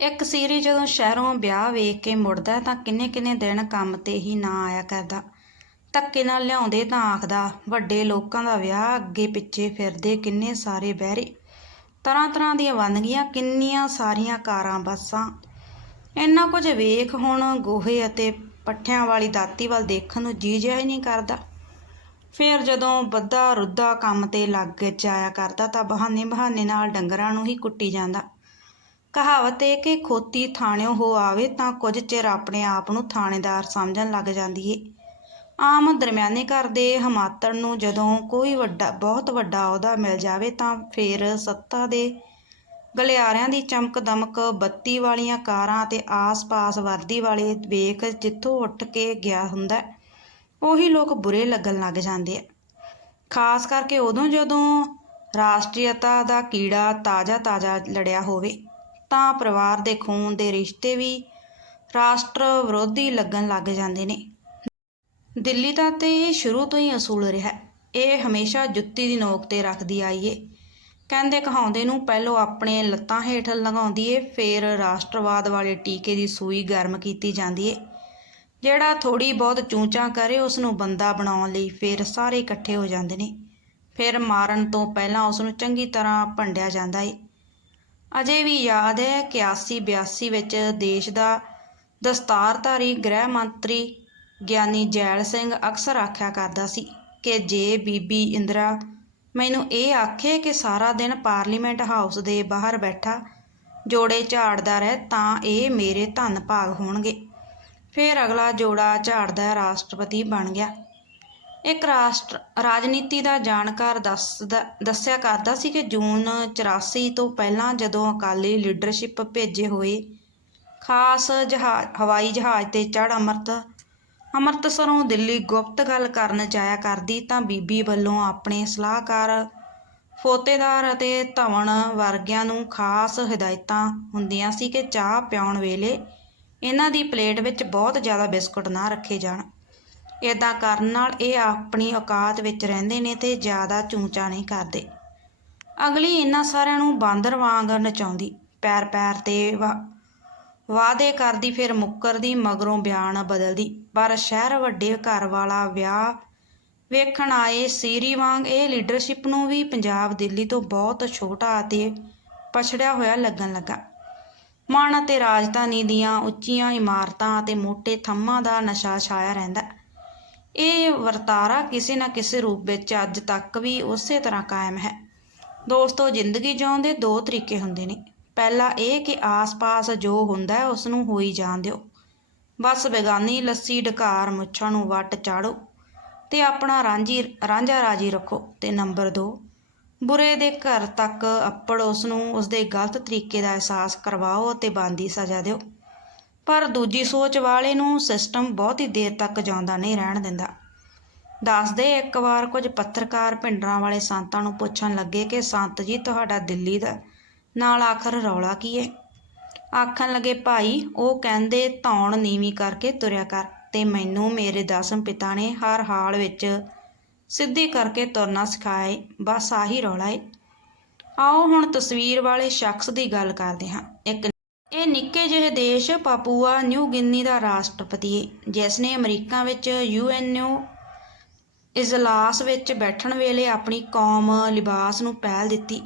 ਇੱਕ ਸੀਰੀ ਜਦੋਂ ਸ਼ਹਿਰੋਂ ਵਿਆਹ ਵੇਖ ਕੇ ਮੁੜਦਾ ਤਾਂ ਕਿੰਨੇ ਕਿੰਨੇ ਦਿਨ ਕੰਮ ਤੇ ਹੀ ਨਾ ਆਇਆ ਕਰਦਾ। ਧੱਕੇ ਨਾਲ ਲਿਆਉਂਦੇ ਤਾਂ ਆਖਦਾ, ਵੱਡੇ ਲੋਕਾਂ ਦਾ ਵਿਆਹ, ਅੱਗੇ ਪਿੱਛੇ ਫਿਰਦੇ ਕਿੰਨੇ ਸਾਰੇ ਬਹਿਰੇ। ਤਰ੍ਹਾਂ ਤਰ੍ਹਾਂ ਦੀਆਂ ਵੰਨਗੀਆਂ, ਕਿੰਨੀਆਂ ਸਾਰੀਆਂ ਕਾਰਾਂ, ਬੱਸਾਂ। ਇੰਨਾ ਕੁਝ ਵੇਖ ਹੁਣ ਗੋਹੇ ਅਤੇ ਪੱਠਿਆਂ ਵਾਲੀ ਦਾਤੀ ਵੱਲ ਦੇਖਣ ਨੂੰ ਜੀ ਜਿਹਾ ਹੀ ਨਹੀਂ ਕਰਦਾ। ਫਿਰ ਜਦੋਂ ਬੱਦਾ ਰੁੱਦਾ ਕੰਮ ਤੇ ਲੱਗ ਜਾਇਆ ਕਰਦਾ ਤਾਂ ਬਹਾਨੇ ਬਹਾਨੇ ਨਾਲ ਡੰਗਰਾਂ ਨੂੰ ਹੀ ਕੁੱਟੀ ਜਾਂਦਾ। ਕਹਾਵਤ ਇਹ ਕਿ ਖੋਤੀ ਥਾਣਿਓ ਹੋ ਆਵੇ ਤਾਂ ਕੁਝ ਚਿਰ ਆਪਣੇ ਆਪ ਨੂੰ ਥਾਣੇਦਾਰ ਸਮਝਣ ਲੱਗ ਜਾਂਦੀ ਏ। ਆਮ ਦਰਮਿਆਨੇ ਘਰ ਦੇ ਹਮਾਤੜ ਨੂੰ ਜਦੋਂ ਕੋਈ ਵੱਡਾ, ਬਹੁਤ ਵੱਡਾ ਅਹੁਦਾ ਮਿਲ ਜਾਵੇ ਤਾਂ ਫਿਰ ਸੱਤਾ ਦੇ ਗਲਿਆਰਿਆਂ ਦੀ ਚਮਕ ਦਮਕ ਬੱਤੀ ਵਾਲੀਆਂ ਕਾਰਾਂ ਅਤੇ ਆਸ-ਪਾਸ ਵਰਦੀ ਵਾਲੇ ਵੇਖ ਜਿੱਥੋਂ ਉੱਠ ਕੇ ਗਿਆ ਹੁੰਦਾ, ਉਹੀ ਲੋਕ ਬੁਰੇ ਲੱਗਣ ਲੱਗ ਜਾਂਦੇ ਆ। ਖਾਸ ਕਰਕੇ ਉਦੋਂ ਜਦੋਂ ਰਾਸ਼ਟਰੀਅਤਾ ਦਾ ਕੀੜਾ ਤਾਜ਼ਾ-ਤਾਜ਼ਾ ਲੜਿਆ ਹੋਵੇ। ਤਾਂ ਪਰਿਵਾਰ ਦੇ ਖੂਨ ਦੇ ਰਿਸ਼ਤੇ ਵੀ ਰਾਸ਼ਟਰ ਵਿਰੋਧੀ ਲੱਗਣ ਲੱਗ ਜਾਂਦੇ ਨੇ। ਦਿੱਲੀ ਦਾ ਤੇ ਇਹ ਸ਼ੁਰੂ ਤੋਂ ਹੀ ਅਸੂਲ ਰਿਹਾ। ਇਹ ਹਮੇਸ਼ਾ ਜੁੱਤੀ ਦੀ ਨੋਕ ਤੇ ਰੱਖਦੀ ਆਈ ਏ। ਕਹਿੰਦੇ ਕਹਾਉਂਦੇ ਨੂੰ, ਪਹਿਲੋਂ ਆਪਣੇ ਲੱਤਾਂ ਹੇਠ ਲਗਾਉਂਦੀ ਏ, ਫਿਰ ਰਾਸ਼ਟਰਵਾਦ ਵਾਲੇ ਟੀਕੇ ਦੀ ਸੂਈ ਗਰਮ ਕੀਤੀ ਜਾਂਦੀ ਏ। ਜਿਹੜਾ ਥੋੜੀ ਬਹੁਤ ਚੂਚਾ ਕਰੇ ਉਸ ਨੂੰ ਬੰਦਾ ਬਣਾਉਣ ਲਈ ਫਿਰ ਸਾਰੇ ਇਕੱਠੇ ਹੋ ਜਾਂਦੇ ਨੇ। ਫਿਰ ਮਾਰਨ ਤੋਂ ਪਹਿਲਾਂ ਉਸ ਨੂੰ ਚੰਗੀ ਤਰ੍ਹਾਂ ਭੰਡਿਆ ਜਾਂਦਾ ਏ। ਅਜੇ ਵੀ ਯਾਦ ਹੈ ਕਿ 81 82 ਵਿੱਚ ਦੇਸ਼ ਦਾ ਦਸਤਾਰਧਾਰੀ ਗ੍ਰਹਿ ਮੰਤਰੀ ਗਿਆਨੀ ਜੈਲ ਸਿੰਘ ਅਕਸਰ ਆਖਿਆ ਕਰਦਾ ਸੀ ਕਿ ਜੇ ਬੀਬੀ ਇੰਦਰਾ ਮੈਨੂੰ ਇਹ ਆਖੇ ਕਿ ਸਾਰਾ ਦਿਨ ਪਾਰਲੀਮੈਂਟ ਹਾਊਸ ਦੇ ਬਾਹਰ ਬੈਠਾ, ਜੋੜੇ ਝਾੜਦਾ ਰਹਿ ਤਾਂ ਇਹ ਮੇਰੇ ਧੰਨ ਭਾਗ ਹੋਣਗੇ। ਫਿਰ ਅਗਲਾ ਜੋੜਾ ਝਾੜਦਾ ਰਾਸ਼ਟਰਪਤੀ ਬਣ ਗਿਆ। ਇੱਕ ਰਾਸ਼ਟਰ, ਰਾਜਨੀਤੀ ਦਾ ਜਾਣਕਾਰ ਦੱਸਦਾ ਦੱਸਿਆ ਕਰਦਾ ਸੀ ਕਿ ਜੂਨ 84 ਤੋਂ ਪਹਿਲਾਂ ਜਦੋਂ ਅਕਾਲੀ ਲੀਡਰਸ਼ਿਪ ਭੇਜੇ ਹੋਏ, ਖਾਸ ਜਹਾਜ਼ ਹਵਾਈ ਜਹਾਜ਼ ਤੇ ਚੜ੍ਹ ਅੰਮ੍ਰਿਤ, ਅੰਮ੍ਰਿਤਸਰੋਂ ਦਿੱਲੀ ਗੁਪਤ ਗੱਲ ਕਰਨ ਜਾਇਆ ਕਰਦੀ ਤਾਂ ਬੀਬੀ ਵੱਲੋਂ ਆਪਣੇ ਸਲਾਹਕਾਰ, ਫੋਤੇਦਾਰ ਅਤੇ ਧਵਨ ਵਰਗਿਆਂ ਨੂੰ ਖਾਸ ਹਦਾਇਤਾਂ ਹੁੰਦੀਆਂ ਸੀ ਕਿ ਚਾਹ ਪਿਆਉਣ ਵੇਲੇ ਇਹਨਾਂ ਦੀ ਪਲੇਟ ਵਿੱਚ ਬਹੁਤ ਜ਼ਿਆਦਾ ਬਿਸਕੁਟ ਨਾ ਰੱਖੇ ਜਾਣ। ਇਦਾਂ ਕਰਨ ਨਾਲ ਇਹ ਆਪਣੀ ਔਕਾਤ ਵਿੱਚ ਰਹਿੰਦੇ ਨੇ ਤੇ ਜ਼ਿਆਦਾ ਚੂਚਾ ਨਹੀਂ ਕਰਦੇ। ਅਗਲੀ ਇਹਨਾਂ ਸਾਰਿਆਂ ਨੂੰ ਬਾਂਦਰ ਵਾਂਗ ਨਚਾਉਂਦੀ। ਪੈਰ ਪੈਰ ਤੇ ਵਾ- ਵਾਅਦੇ ਕਰਦੀ, ਫਿਰ ਮੁੱਕਰਦੀ, ਮਗਰੋਂ ਬਿਆਨ ਬਦਲਦੀ। ਪਰ ਸ਼ਹਿਰ ਵੱਡੇ ਘਰ ਵਾਲਾ ਵਿਆਹ ਵੇਖਣ ਆਏ ਸੀਰੀ ਵਾਂਗ ਇਹ ਲੀਡਰਸ਼ਿਪ ਨੂੰ ਵੀ ਪੰਜਾਬ ਦਿੱਲੀ ਤੋਂ ਬਹੁਤ ਛੋਟਾ ਅਤੇ ਪਛੜਿਆ ਹੋਇਆ ਲੱਗਣ ਲੱਗਾ। ਮਨ ਅਤੇ ਰਾਜਧਾਨੀ ਦੀਆਂ ਉੱਚੀਆਂ ਇਮਾਰਤਾਂ ਅਤੇ ਮੋٹے ਥੰਮਾਂ ਦਾ ਨਸ਼ਾ ਛਾਇਆ ਰਹਿੰਦਾ। ਇਹ ਵਰਤਾਰਾ ਕਿਸੇ ਨਾ ਕਿਸੇ ਰੂਪ ਵਿੱਚ ਅੱਜ ਤੱਕ ਵੀ ਉਸੇ ਤਰ੍ਹਾਂ ਕਾਇਮ ਹੈ। ਦੋਸਤੋ, ਜ਼ਿੰਦਗੀ ਜਿਉਣ ਦੇ ਦੋ ਤਰੀਕੇ ਹੁੰਦੇ ਨੇ। ਪਹਿਲਾ ਇਹ ਕਿ ਆਸ-ਪਾਸ ਜੋ ਹੁੰਦਾ ਹੈ, ਉਸ ਨੂੰ ਹੋਈ ਜਾਣ ਦਿਓ। ਬਸ ਬੇਗਾਨੀ, ਲੱਸੀ ਢਕਾਰ ਮੁੱਛਾਂ ਨੂੰ ਵੱਟ ਚਾੜੋ ਤੇ ਆਪਣਾ ਰਾਂਝੀ, ਰਾਂਝਾ ਰਾਜੀ ਰੱਖੋ ਤੇ ਨੰਬਰ 2 ਬੁਰੇ ਦੇ ਘਰ ਤੱਕ ਅੱਪੜ ਉਸ ਨੂੰ ਉਸ ਦੇ ਗਲਤ ਤਰੀਕੇ ਦਾ ਅਹਿਸਾਸ ਕਰਵਾਓ ਤੇ ਬੰਦੀ ਸਜ਼ਾ ਦਿਓ। ਪਰ ਦੂਜੀ ਸੋਚ ਵਾਲੇ ਨੂੰ ਸਿਸਟਮ ਬਹੁਤੀ ਦੇਰ ਤੱਕ ਜਿਉਂਦਾ ਨਹੀਂ ਰਹਿਣ ਦਿੰਦਾ। ਦੱਸਦੇ ਇੱਕ ਵਾਰ ਕੁਝ ਪੱਤਰਕਾਰ ਭਿੰਡਰਾਂ ਵਾਲੇ ਸੰਤਾਂ ਨੂੰ ਪੁੱਛਣ ਲੱਗੇ ਕਿ, ਸੰਤ ਜੀ, ਤੁਹਾਡਾ ਦਿੱਲੀ ਦਾ ਨਾਲ ਆਖਰ ਰੌਲਾ ਕੀ ਹੈ ਆਖਣ ਲੱਗੇ, ਭਾਈ, ਉਹ ਕਹਿੰਦੇ, ਧੌਣ ਨੀਵੀਂ ਕਰਕੇ ਤੁਰਿਆ ਕਰ ਤੇ ਮੈਨੂੰ ਮੇਰੇ ਦਸਮ ਪਿਤਾ ਨੇ ਹਰ ਹਾਲ ਵਿੱਚ ਸਿੱਧੀ ਕਰਕੇ ਤੁਰਨਾ ਸਿਖਾਇਆ ਏ। ਬਸ ਆਹੀ ਰੌਲਾ ਏ। ਆਓ ਹੁਣ ਤਸਵੀਰ ਵਾਲੇ ਸ਼ਖਸ ਦੀ ਗੱਲ ਕਰਦੇ ਹਾਂ। ਇੱਕ ਇਹ ਨਿੱਕੇ ਜਿਹੇ ਦੇਸ਼ ਪਾਪੂਆ ਨਿਊ ਗਿਨੀ ਦਾ ਰਾਸ਼ਟਰਪਤੀ ਏ, ਜਿਸ ਨੇ ਅਮਰੀਕਾ ਵਿੱਚ ਯੂਐਨਓ ਇਜਲਾਸ ਵਿੱਚ ਬੈਠਣ ਵੇਲੇ ਆਪਣੀ ਕੌਮ, ਲਿਬਾਸ ਨੂੰ ਪਹਿਲ ਦਿੱਤੀ।